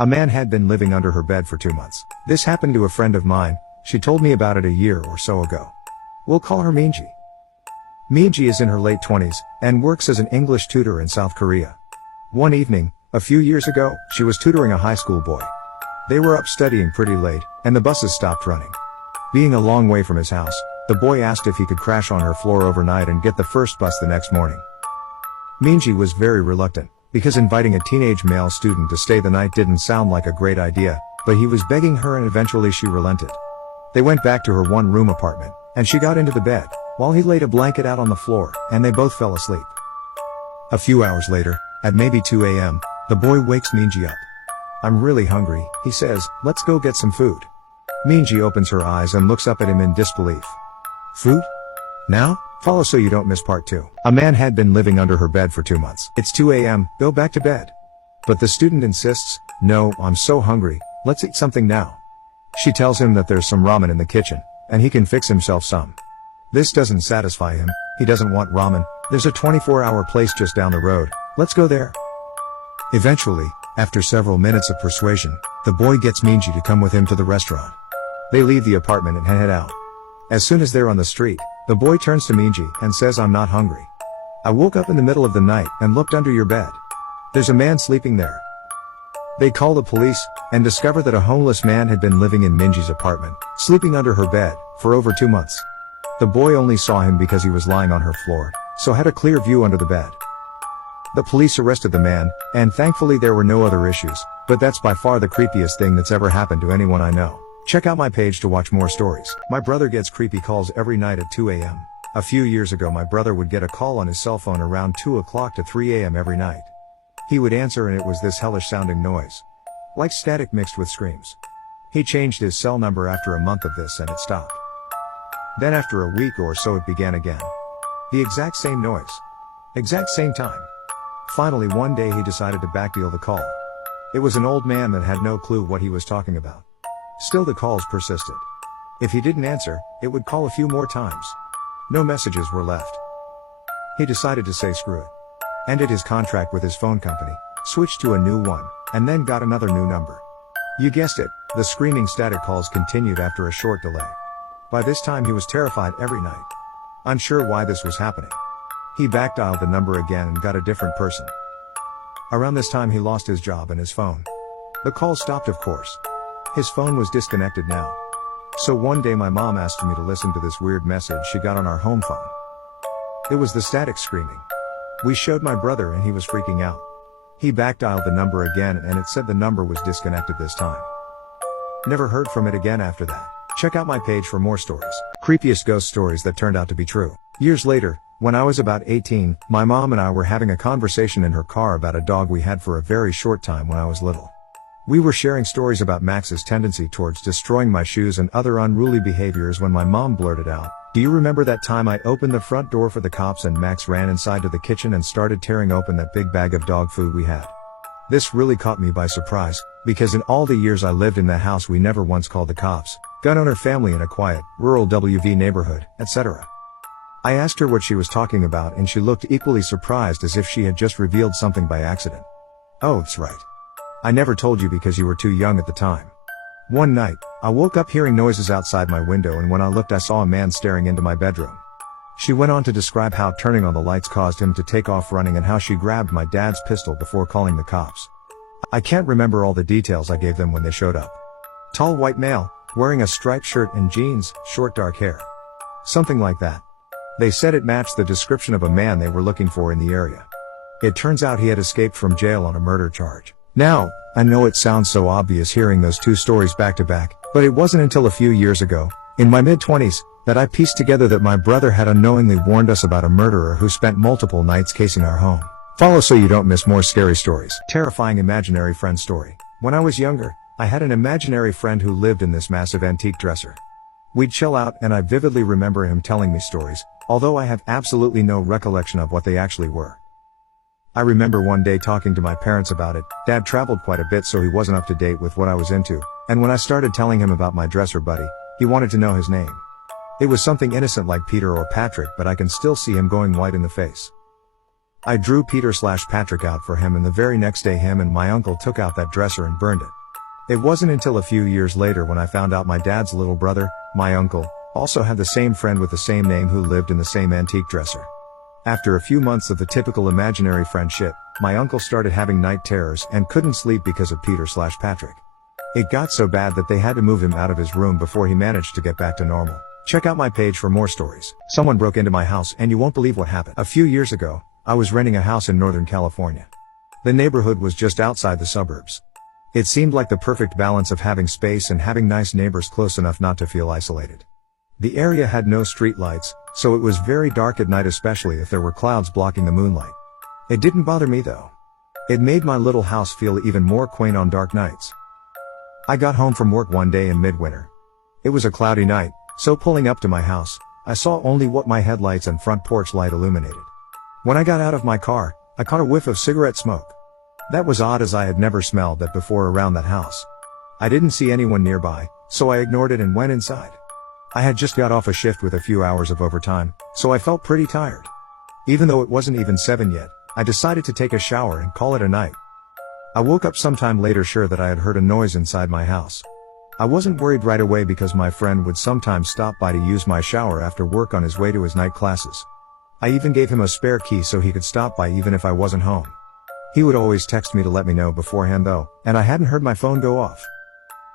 A man had been living under her bed for 2 months. This happened to a friend of mine. She told me about it a year or so ago. We'll call her Minji. Minji is in her late 20s, and works as an English tutor in South Korea. One evening, a few years ago, she was tutoring a high school boy. They were up studying pretty late, and the buses stopped running. Being a long way from his house, the boy asked if he could crash on her floor overnight and get the first bus the next morning. Minji was very reluctant, because inviting a teenage male student to stay the night didn't sound like a great idea, but he was begging her and eventually she relented. They went back to her one-room apartment, and she got into the bed, while he laid a blanket out on the floor, and they both fell asleep. A few hours later, at maybe 2 a.m., the boy wakes Minji up. "I'm really hungry," he says, "let's go get some food." Minji opens her eyes and looks up at him in disbelief. "Food? Now?" Follow so you don't miss part 2. A man had been living under her bed for 2 months. It's 2 a.m., go back to bed. But the student insists, "No, I'm so hungry, let's eat something now." She tells him that there's some ramen in the kitchen, and he can fix himself some. This doesn't satisfy him. He doesn't want ramen. There's a 24-hour place just down the road. Let's go there. Eventually, after several minutes of persuasion, the boy gets Minji to come with him to the restaurant. They leave the apartment and head out. As soon as they're on the street, the boy turns to Minji and says, "I'm not hungry. I woke up in the middle of the night and looked under your bed. There's a man sleeping there." They call the police, and discover that a homeless man had been living in Minji's apartment, sleeping under her bed, for over 2 months. The boy only saw him because he was lying on her floor, so had a clear view under the bed. The police arrested the man, and thankfully there were no other issues, but that's by far the creepiest thing that's ever happened to anyone I know. Check out my page to watch more stories. My brother gets creepy calls every night at 2 a.m. A few years ago my brother would get a call on his cell phone around 2 o'clock to 3 a.m. every night. He would answer and it was this hellish sounding noise. Like static mixed with screams. He changed his cell number after a month of this and it stopped. Then after a week or so it began again. The exact same noise. Exact same time. Finally one day he decided to backdeal the call. It was an old man that had no clue what he was talking about. Still the calls persisted. If he didn't answer, it would call a few more times. No messages were left. He decided to say screw it. Ended his contract with his phone company, switched to a new one, and then got another new number. You guessed it, the screaming static calls continued after a short delay. By this time he was terrified every night. Unsure why this was happening. He backdialed the number again and got a different person. Around this time he lost his job and his phone. The calls stopped of course. His phone was disconnected now. So one day my mom asked me to listen to this weird message she got on our home phone. It was the static screaming. We showed my brother and he was freaking out. He backdialed the number again and it said the number was disconnected this time. Never heard from it again after that. Check out my page for more stories. Creepiest ghost stories that turned out to be true. Years later, when I was about 18, my mom and I were having a conversation in her car about a dog we had for a very short time when I was little. We were sharing stories about Max's tendency towards destroying my shoes and other unruly behaviors when my mom blurted out, "Do you remember that time I opened the front door for the cops and Max ran inside to the kitchen and started tearing open that big bag of dog food we had?" This really caught me by surprise, because in all the years I lived in that house we never once called the cops, gun owner family in a quiet, rural WV neighborhood, etc. I asked her what she was talking about and she looked equally surprised as if she had just revealed something by accident. "Oh, it's right. I never told you because you were too young at the time. One night, I woke up hearing noises outside my window and when I looked I saw a man staring into my bedroom." She went on to describe how turning on the lights caused him to take off running and how she grabbed my dad's pistol before calling the cops. I can't remember all the details I gave them when they showed up. Tall white male, wearing a striped shirt and jeans, short dark hair. Something like that. They said it matched the description of a man they were looking for in the area. It turns out he had escaped from jail on a murder charge. Now, I know it sounds so obvious hearing those two stories back to back, but it wasn't until a few years ago, in my mid-20s, that I pieced together that my brother had unknowingly warned us about a murderer who spent multiple nights casing our home. Follow so you don't miss more scary stories. Terrifying imaginary friend story. When I was younger, I had an imaginary friend who lived in this massive antique dresser. We'd chill out and I vividly remember him telling me stories, although I have absolutely no recollection of what they actually were. I remember one day talking to my parents about it. Dad traveled quite a bit so he wasn't up to date with what I was into, and when I started telling him about my dresser buddy, he wanted to know his name. It was something innocent like Peter or Patrick, but I can still see him going white in the face. I drew Peter/Patrick out for him, and the very next day him and my uncle took out that dresser and burned it. It wasn't until a few years later when I found out my dad's little brother, my uncle, also had the same friend with the same name who lived in the same antique dresser. After a few months of the typical imaginary friend shit, my uncle started having night terrors and couldn't sleep because of Peter/Patrick. It got so bad that they had to move him out of his room before he managed to get back to normal. Check out my page for more stories. Someone broke into my house and you won't believe what happened. A few years ago, I was renting a house in Northern California. The neighborhood was just outside the suburbs. It seemed like the perfect balance of having space and having nice neighbors close enough not to feel isolated. The area had no street lights, so it was very dark at night, especially if there were clouds blocking the moonlight. It didn't bother me though. It made my little house feel even more quaint on dark nights. I got home from work one day in midwinter. It was a cloudy night, so pulling up to my house, I saw only what my headlights and front porch light illuminated. When I got out of my car, I caught a whiff of cigarette smoke. That was odd, as I had never smelled that before around that house. I didn't see anyone nearby, so I ignored it and went inside. I had just got off a shift with a few hours of overtime, so I felt pretty tired. Even though it wasn't even 7 yet, I decided to take a shower and call it a night. I woke up sometime later sure that I had heard a noise inside my house. I wasn't worried right away because my friend would sometimes stop by to use my shower after work on his way to his night classes. I even gave him a spare key so he could stop by even if I wasn't home. He would always text me to let me know beforehand though, and I hadn't heard my phone go off.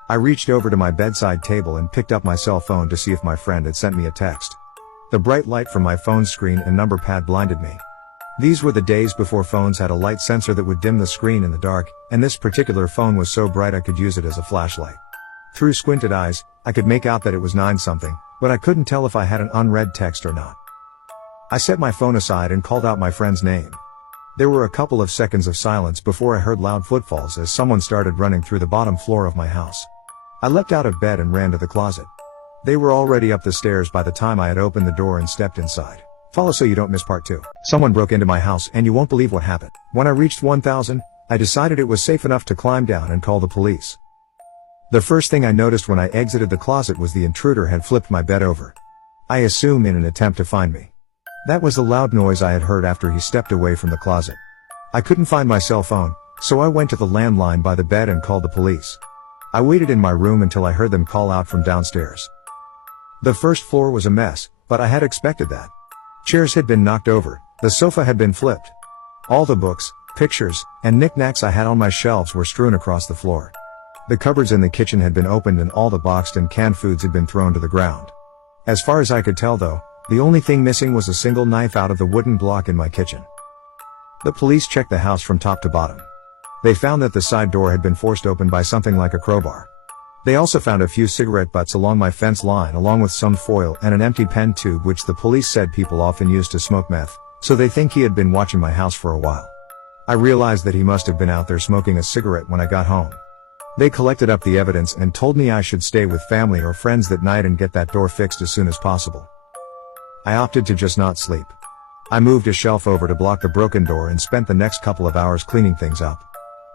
I reached over to my bedside table and picked up my cell phone to see if my friend had sent me a text. The bright light from my phone screen and number pad blinded me. These were the days before phones had a light sensor that would dim the screen in the dark, and this particular phone was so bright I could use it as a flashlight. Through squinted eyes, I could make out that it was 9-something, but I couldn't tell if I had an unread text or not. I set my phone aside and called out my friend's name. There were a couple of seconds of silence before I heard loud footfalls as someone started running through the bottom floor of my house. I leapt out of bed and ran to the closet. They were already up the stairs by the time I had opened the door and stepped inside. Follow so you don't miss part 2. Someone broke into my house and you won't believe what happened. When I reached 1000, I decided it was safe enough to climb down and call the police. The first thing I noticed when I exited the closet was the intruder had flipped my bed over. I assume in an attempt to find me. That was the loud noise I had heard after he stepped away from the closet. I couldn't find my cell phone, so I went to the landline by the bed and called the police. I waited in my room until I heard them call out from downstairs. The first floor was a mess, but I had expected that. Chairs had been knocked over, the sofa had been flipped. All the books, pictures, and knickknacks I had on my shelves were strewn across the floor. The cupboards in the kitchen had been opened and all the boxed and canned foods had been thrown to the ground. As far as I could tell though, the only thing missing was a single knife out of the wooden block in my kitchen. The police checked the house from top to bottom. They found that the side door had been forced open by something like a crowbar. They also found a few cigarette butts along my fence line along with some foil and an empty pen tube which the police said people often use to smoke meth, so they think he had been watching my house for a while. I realized that he must have been out there smoking a cigarette when I got home. They collected up the evidence and told me I should stay with family or friends that night and get that door fixed as soon as possible. I opted to just not sleep. I moved a shelf over to block the broken door and spent the next couple of hours cleaning things up.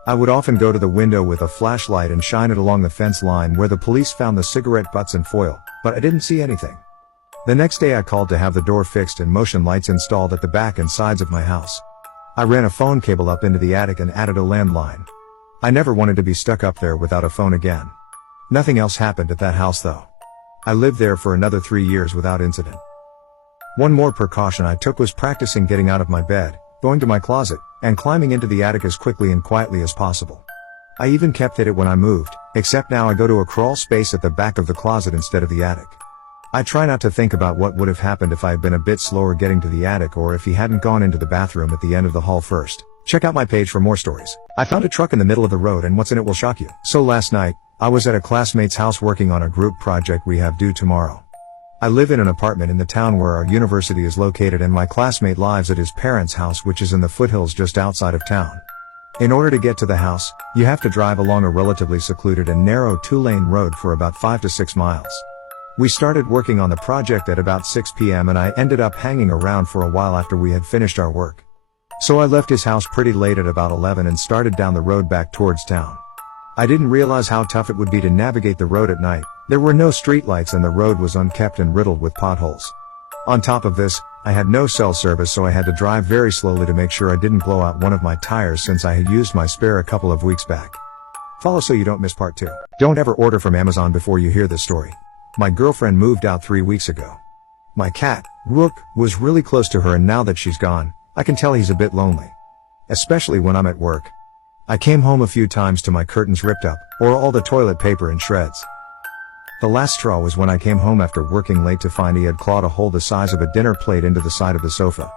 I would often go to the window with a flashlight and shine it along the fence line where the police found the cigarette butts and foil, but I didn't see anything. The next day I called to have the door fixed and motion lights installed at the back and sides of my house. I ran a phone cable up into the attic and added a landline. I never wanted to be stuck up there without a phone again. Nothing else happened at that house though. I lived there for another 3 years without incident. One more precaution I took was practicing getting out of my bed, going to my closet, and climbing into the attic as quickly and quietly as possible. I even kept at it when I moved, except now I go to a crawl space at the back of the closet instead of the attic. I try not to think about what would have happened if I had been a bit slower getting to the attic or if he hadn't gone into the bathroom at the end of the hall first. Check out my page for more stories. I found a truck in the middle of the road and what's in it will shock you. So last night, I was at a classmate's house working on a group project we have due tomorrow. I live in an apartment in the town where our university is located and my classmate lives at his parents' house which is in the foothills just outside of town. In order to get to the house, you have to drive along a relatively secluded and narrow 2-lane road for about 5 to 6 miles. We started working on the project at about 6 p.m. and I ended up hanging around for a while after we had finished our work. So I left his house pretty late at about 11 and started down the road back towards town. I didn't realize how tough it would be to navigate the road at night. There were no streetlights and the road was unkept and riddled with potholes. On top of this, I had no cell service, so I had to drive very slowly to make sure I didn't blow out one of my tires since I had used my spare a couple of weeks back. Follow so you don't miss part 2. Don't ever order from Amazon before you hear this story. My girlfriend moved out 3 weeks ago. My cat, Rook, was really close to her, and now that she's gone, I can tell he's a bit lonely. Especially when I'm at work. I came home a few times to my curtains ripped up, or all the toilet paper in shreds. The last straw was when I came home after working late to find he had clawed a hole the size of a dinner plate into the side of the sofa.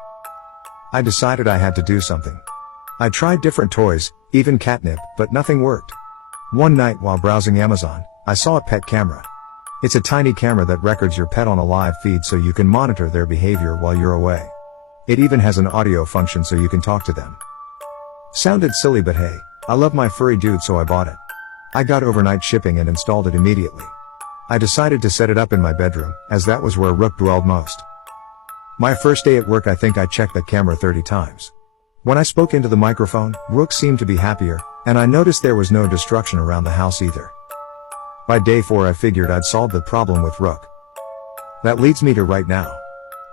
I decided I had to do something. I tried different toys, even catnip, but nothing worked. One night while browsing Amazon, I saw a pet camera. It's a tiny camera that records your pet on a live feed so you can monitor their behavior while you're away. It even has an audio function so you can talk to them. Sounded silly, but hey, I love my furry dude, so I bought it. I got overnight shipping and installed it immediately. I decided to set it up in my bedroom, as that was where Rook dwelled most. My first day at work, I think I checked that camera 30 times. When I spoke into the microphone, Rook seemed to be happier, and I noticed there was no destruction around the house either. By day 4 I figured I'd solved the problem with Rook. That leads me to right now.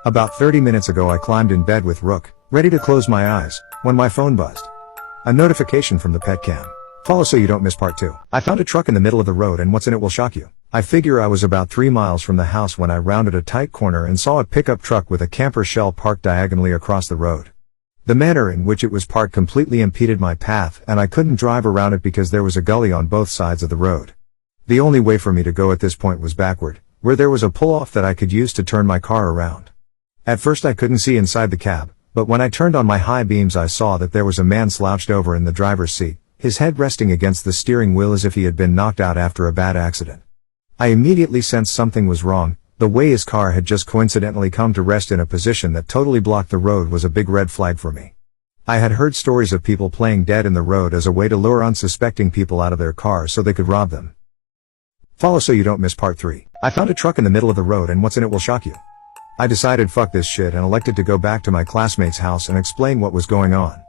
About 30 minutes ago I climbed in bed with Rook, ready to close my eyes, when my phone buzzed. A notification from the pet cam. Follow so you don't miss part 2. I found a truck in the middle of the road, and what's in it will shock you. I figure I was about 3 miles from the house when I rounded a tight corner and saw a pickup truck with a camper shell parked diagonally across the road. The manner in which it was parked completely impeded my path, and I couldn't drive around it because there was a gully on both sides of the road. The only way for me to go at this point was backward, where there was a pull-off that I could use to turn my car around. At first I couldn't see inside the cab, but when I turned on my high beams I saw that there was a man slouched over in the driver's seat, his head resting against the steering wheel as if he had been knocked out after a bad accident. I immediately sensed something was wrong. The way his car had just coincidentally come to rest in a position that totally blocked the road was a big red flag for me. I had heard stories of people playing dead in the road as a way to lure unsuspecting people out of their cars so they could rob them. Follow so you don't miss part 3. I found a truck in the middle of the road, and what's in it will shock you. I decided fuck this shit and elected to go back to my classmate's house and explain what was going on.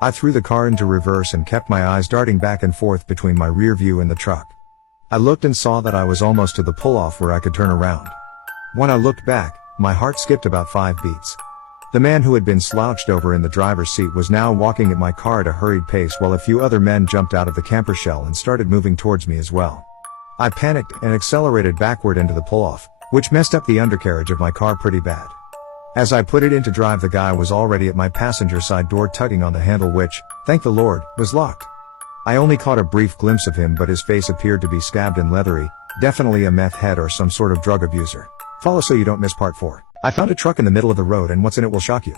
I threw the car into reverse and kept my eyes darting back and forth between my rear view and the truck. I looked and saw that I was almost to the pull-off where I could turn around. When I looked back, my heart skipped about 5 beats. The man who had been slouched over in the driver's seat was now walking at my car at a hurried pace, while a few other men jumped out of the camper shell and started moving towards me as well. I panicked and accelerated backward into the pull-off, which messed up the undercarriage of my car pretty bad. As I put it into drive, the guy was already at my passenger side door tugging on the handle, which, thank the Lord, was locked. I only caught a brief glimpse of him, but his face appeared to be scabbed and leathery, definitely a meth head or some sort of drug abuser. Follow so you don't miss part 4. I found a truck in the middle of the road, and what's in it will shock you.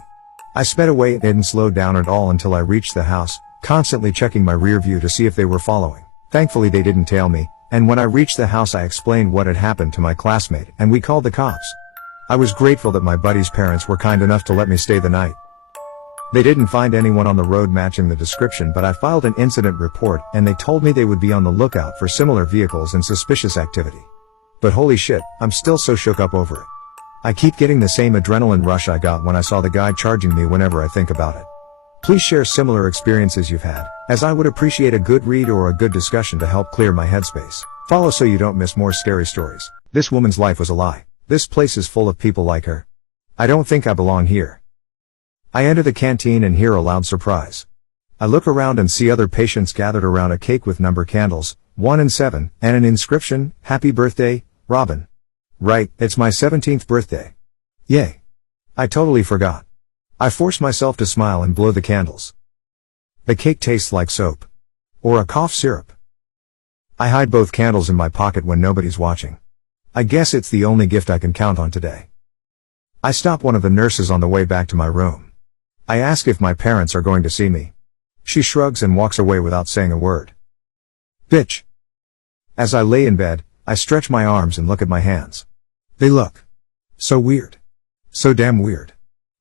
I sped away and didn't slow down at all until I reached the house, constantly checking my rear view to see if they were following. Thankfully they didn't tail me, and when I reached the house I explained what had happened to my classmate, and we called the cops. I was grateful that my buddy's parents were kind enough to let me stay the night. They didn't find anyone on the road matching the description, but I filed an incident report, and they told me they would be on the lookout for similar vehicles and suspicious activity. But holy shit, I'm still so shook up over it. I keep getting the same adrenaline rush I got when I saw the guy charging me whenever I think about it. Please share similar experiences you've had, as I would appreciate a good read or a good discussion to help clear my headspace. Follow so you don't miss more scary stories. This woman's life was a lie. This place is full of people like her. I don't think I belong here. I enter the canteen and hear a loud surprise. I look around and see other patients gathered around a cake with number candles, 1 and 7, and an inscription, "Happy birthday, Robin." Right, it's my 17th birthday. Yay. I totally forgot. I force myself to smile and blow the candles. The cake tastes like soap. Or a cough syrup. I hide both candles in my pocket when nobody's watching. I guess it's the only gift I can count on today. I stop one of the nurses on the way back to my room. I ask if my parents are going to see me. She shrugs and walks away without saying a word. Bitch. As I lay in bed, I stretch my arms and look at my hands. They look so weird. So damn weird.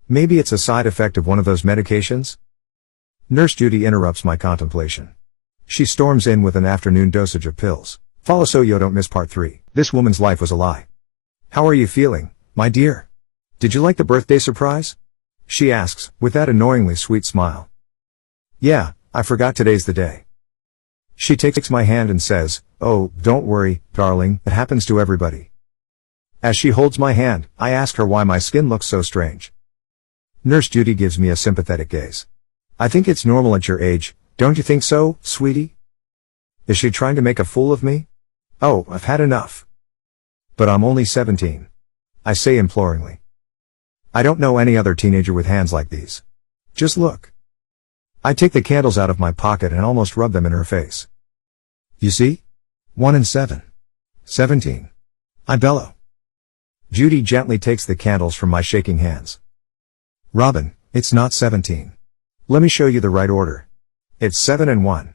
Maybe it's a side effect of one of those medications? Nurse Judy interrupts my contemplation. She storms in with an afternoon dosage of pills. Follow so you don't miss part 3. This woman's life was a lie. How are you feeling, my dear? Did you like the birthday surprise? She asks, with that annoyingly sweet smile. Yeah, I forgot today's the day. She takes my hand and says, "Oh, don't worry, darling, it happens to everybody." As she holds my hand, I ask her why my skin looks so strange. Nurse Judy gives me a sympathetic gaze. I think it's normal at your age, don't you think so, sweetie? Is she trying to make a fool of me? Oh, I've had enough. But I'm only 17. I say imploringly. I don't know any other teenager with hands like these. Just look. I take the candles out of my pocket and almost rub them in her face. You see? 1 and 7. 17. I bellow. Judy gently takes the candles from my shaking hands. Robin, it's not 17. Let me show you the right order. It's 7 and 1.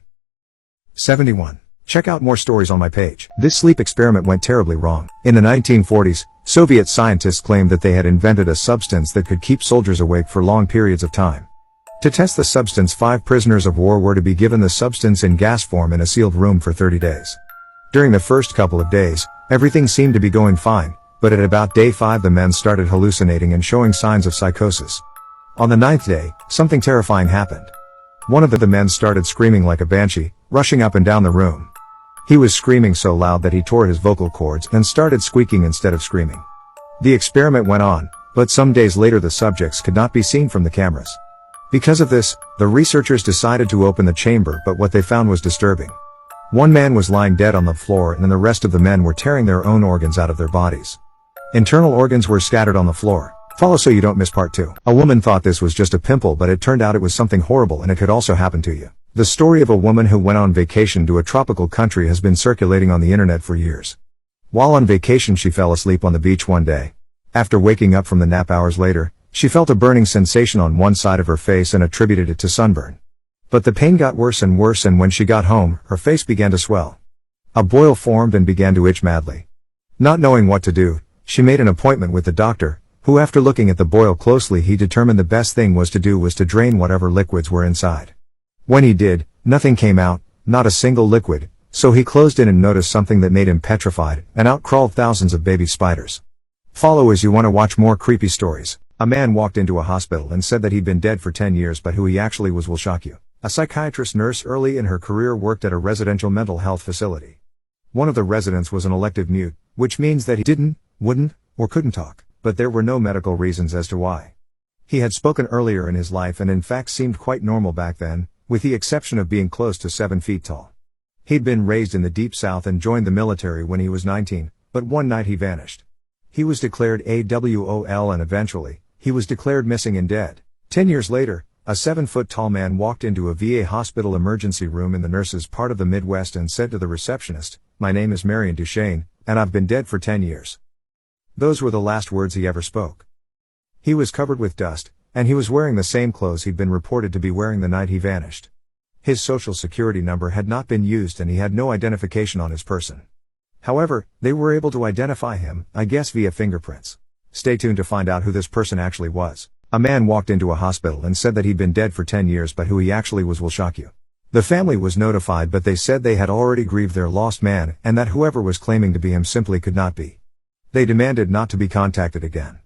71. Check out more stories on my page. This sleep experiment went terribly wrong. In the 1940s, Soviet scientists claimed that they had invented a substance that could keep soldiers awake for long periods of time. To test the substance, 5 prisoners of war were to be given the substance in gas form in a sealed room for 30 days. During the first couple of days, everything seemed to be going fine, but at about day 5 the men started hallucinating and showing signs of psychosis. On the 9th day, something terrifying happened. One of the men started screaming like a banshee, rushing up and down the room. He was screaming so loud that he tore his vocal cords and started squeaking instead of screaming. The experiment went on, but some days later the subjects could not be seen from the cameras. Because of this, the researchers decided to open the chamber, but what they found was disturbing. One man was lying dead on the floor and the rest of the men were tearing their own organs out of their bodies. Internal organs were scattered on the floor. Follow so you don't miss part 2. A woman thought this was just a pimple, but it turned out it was something horrible and it could also happen to you. The story of a woman who went on vacation to a tropical country has been circulating on the internet for years. While on vacation she fell asleep on the beach one day. After waking up from the nap hours later, she felt a burning sensation on one side of her face and attributed it to sunburn. But the pain got worse and worse, and when she got home, her face began to swell. A boil formed and began to itch madly. Not knowing what to do, she made an appointment with the doctor, who after looking at the boil closely he determined the best thing was to drain whatever liquids were inside. When he did, nothing came out, not a single liquid, so he closed in and noticed something that made him petrified, and out crawled thousands of baby spiders. Follow as you want to watch more creepy stories. A man walked into a hospital and said that he'd been dead for 10 years, but who he actually was will shock you. A psychiatrist nurse early in her career worked at a residential mental health facility. One of the residents was an elective mute, which means that he didn't, wouldn't, or couldn't talk, but there were no medical reasons as to why. He had spoken earlier in his life and in fact seemed quite normal back then, with the exception of being close to 7 feet tall. He'd been raised in the Deep South and joined the military when he was 19, but one night he vanished. He was declared AWOL and eventually, he was declared missing and dead. 10 years later, a 7-foot-tall man walked into a VA hospital emergency room in the nurses' part of the Midwest and said to the receptionist, "My name is Marion Duchesne, and I've been dead for 10 years. Those were the last words he ever spoke. He was covered with dust, and he was wearing the same clothes he'd been reported to be wearing the night he vanished. His social security number had not been used and he had no identification on his person. However, they were able to identify him, I guess via fingerprints. Stay tuned to find out who this person actually was. A man walked into a hospital and said that he'd been dead for 10 years, but who he actually was will shock you. The family was notified, but they said they had already grieved their lost man and that whoever was claiming to be him simply could not be. They demanded not to be contacted again.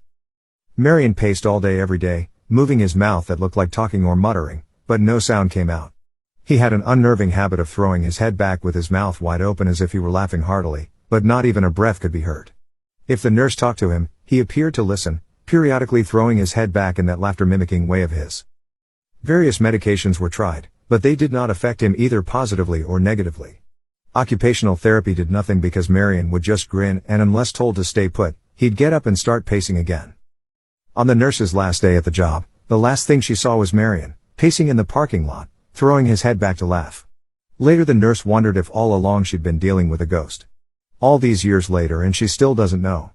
Marion paced all day every day, moving his mouth that looked like talking or muttering, but no sound came out. He had an unnerving habit of throwing his head back with his mouth wide open as if he were laughing heartily, but not even a breath could be heard. If the nurse talked to him, he appeared to listen, periodically throwing his head back in that laughter-mimicking way of his. Various medications were tried, but they did not affect him either positively or negatively. Occupational therapy did nothing because Marion would just grin, and unless told to stay put, he'd get up and start pacing again. On the nurse's last day at the job, the last thing she saw was Marion, pacing in the parking lot, throwing his head back to laugh. Later the nurse wondered if all along she'd been dealing with a ghost. All these years later and she still doesn't know.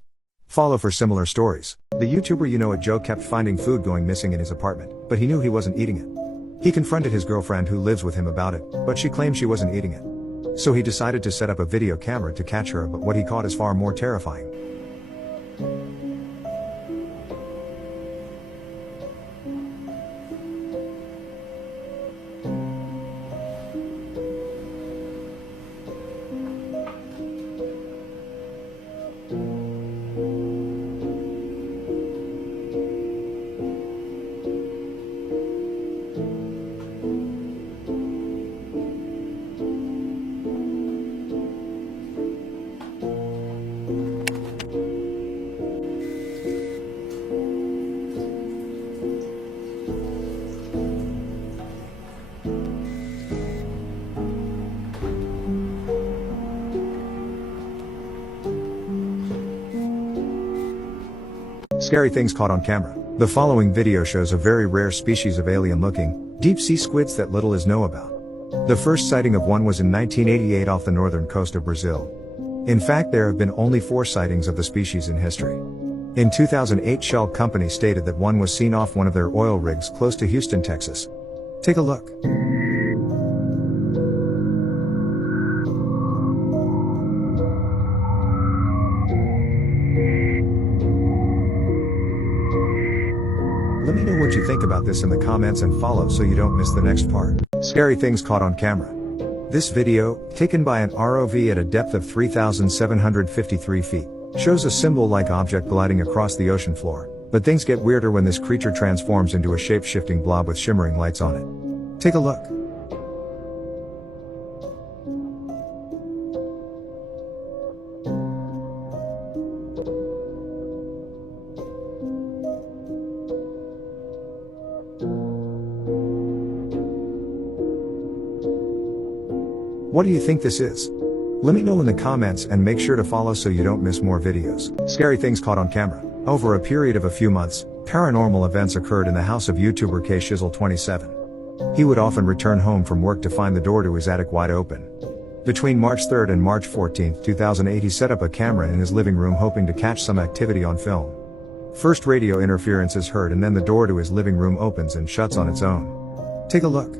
Follow for similar stories. The YouTuber You Know It Joe kept finding food going missing in his apartment, but he knew he wasn't eating it. He confronted his girlfriend who lives with him about it, but she claimed she wasn't eating it. So he decided to set up a video camera to catch her, but what he caught is far more terrifying. Scary things caught on camera. The following video shows a very rare species of alien-looking, deep-sea squids that little is known about. The first sighting of one was in 1988 off the northern coast of Brazil. In fact, there have been only 4 sightings of the species in history. In 2008, Shell Company stated that one was seen off one of their oil rigs close to Houston, Texas. Take a look. Let me know what you think about this in the comments and follow so you don't miss the next part. Scary things caught on camera. This video, taken by an ROV at a depth of 3,753 feet, shows a symbol-like object gliding across the ocean floor, but things get weirder when this creature transforms into a shape-shifting blob with shimmering lights on it. Take a look. What do you think this is? Let me know in the comments and make sure to follow so you don't miss more videos. Scary things caught on camera. Over a period of a few months, paranormal events occurred in the house of YouTuber K Shizzle 27. He would often return home from work to find the door to his attic wide open. Between March 3rd and March 14th, 2008, he set up a camera in his living room hoping to catch some activity on film. First radio interference is heard and then the door to his living room opens and shuts on its own. Take a look.